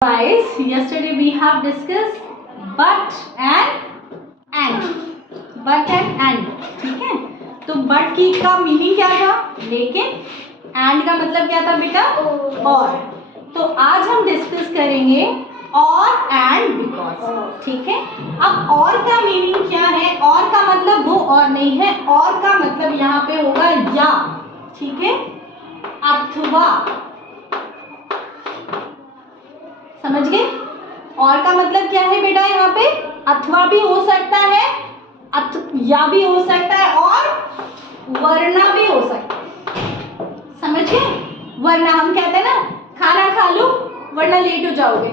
Guys, yesterday we have discussed but and but and ठीक है। तो but की का मीनिंग क्या था, लेकिन and का मतलब क्या था बेटा, और। तो आज हम डिस्कस करेंगे और एंड बिकॉज, ठीक है। अब और का मीनिंग क्या है, और का मतलब वो और नहीं है, और का मतलब यहाँ पे होगा या, ठीक है, अथवा, समझ गए। और का मतलब क्या है बेटा, यहाँ पे अथवा भी हो सकता है, या भी हो सकता है, और वरना भी हो सकता है, समझ गए। वरना हम कहते हैं ना, खाना खा लो वरना लेट हो जाओगे,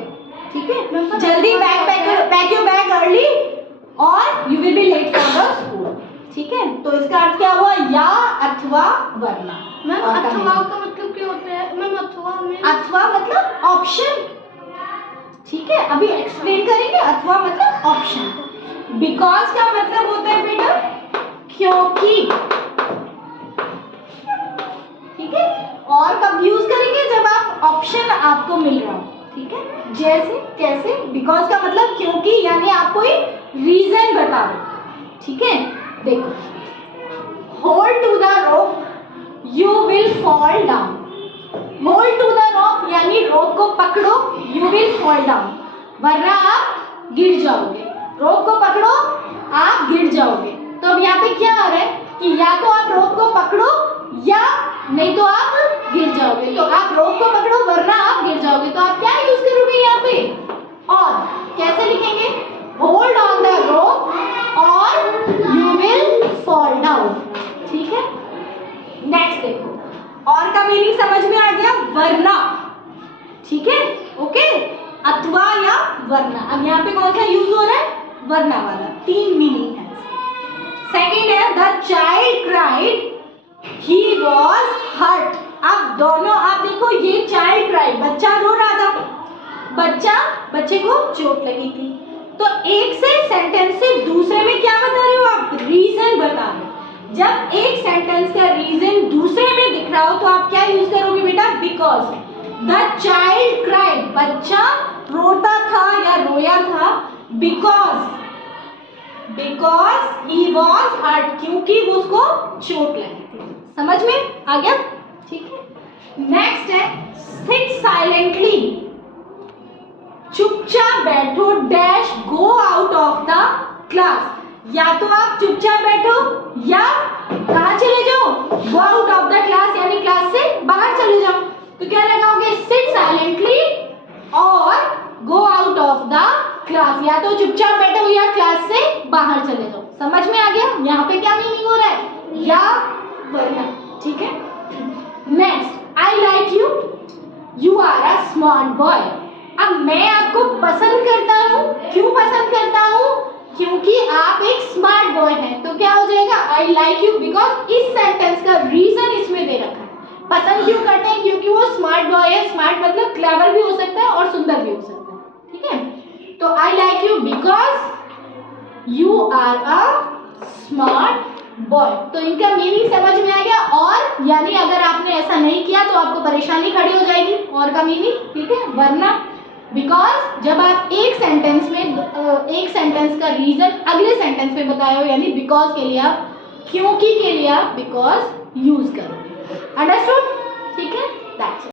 ठीक है। जल्दी bag pack your bag early और you will be late for the school, ठीक है। तो इसका अर्थ क्या हुआ, या अथवा वरना। मैम अथवा का मतलब क्या होता है मैम? अथवा मतलब ऑप्शन, ठीक है। अभी एक्सप्लेन करेंगे। अथवा मतलब ऑप्शन। बिकॉज का मतलब होता है बेटा क्योंकि, ठीक है। और कब यूज करेंगे, जब आप ऑप्शन आपको मिल रहा हो, ठीक है। जैसे कैसे, बिकॉज का मतलब क्योंकि, यानी आप कोई रीजन बता दो, ठीक है। देखो, hold to the rope you will fall down. Hold to the rope यानी रोप को पकड़ो, यू विल फॉल डाउन, वरना आप गिर जाओगे। रोप को पकड़ो, आप गिर जाओगे। तो अब यहाँ पे क्या आ रहा है कि या तो आप रोप को पकड़ो या नहीं तो आप गिर जाओगे। तो आप रोप को पकड़ो वरना आप गिर जाओगे। तो आप क्या यूज करोगे यहाँ पे, और। कैसे लिखेंगे, होल्ड ऑन द रोप और यू विल फॉल डाउन, ठीक है। नेक्स्ट देखो, और का मीनिंग समझ में आ गया, वरना, ठीक है, ओके। अथवा या वरना। अब यहाँ पे कौन सा यूज हो रहा है, वरना वाला। तीन मीनिंग है। सेकेंड है, the child cried he was hurt. अब दोनों, आप देखो, ये चाइल्ड क्राइड, बच्चा रो रहा था, बच्चे को चोट लगी थी। तो एक से सेंटेंस से दूसरे में क्या बता रहे हो आप, रीजन बता रहे हो। जब एक सेंटेंस का रीजन दूसरे में दिख रहा हो तो आप क्या यूज करोगे बेटा, बिकॉज। द चाइल्ड क्राइड, बच्चा रोता था या रोया था, बिकॉज ही वॉज हर्ट, क्योंकि उसको चोट लगी थी। समझ में आ गया, ठीक है। नेक्स्ट है, सिट साइलेंटली, चुपचाप बैठो, dash go out of the class. या तो आप चुपचाप बैठो या कहाँ चले जाओ, go out of the class, यानी क्लास से बाहर चले जाओ। तो क्या लगाओगे, सिट साइलेंटली और go out of the class. या तो चुपचाप बैठो या क्लास से बाहर चले जाओ। समझ में आ गया, यहाँ पे क्या मीनिंग हो रहा है, या वरना, ठीक है। Next, I like you, you are a smart boy. अब मैं आपको पसंद करता हूँ, क्यों पसंद करता हूँ, क्योंकि आप एक स्मार्ट बॉय हैं। तो क्या हो जाएगा, आई लाइक यू, बिकॉज इस सेंटेंस का रीजन इसमें दे रखा है। पसंद क्यों करते हैं, क्योंकि वो स्मार्ट बॉय है। स्मार्ट मतलब क्लेवर भी हो सकता है और सुंदर भी हो सकता है, ठीक है। तो I like you because you are a smart boy. तो इनका मीनिंग समझ में आ गया। और यानी अगर आपने ऐसा नहीं किया तो आपको परेशानी खड़ी हो जाएगी। और का मीनिंग, ठीक है, वरना। बिकॉज जब आप एक सेंटेंस में एक सेंटेंस का रीजन अगले सेंटेंस में बताए हो, यानी बिकॉज के लिए आप, क्योंकि के लिए आप बिकॉज यूज करोगे। अंडरस्टूड, ठीक है, दैट्स इट।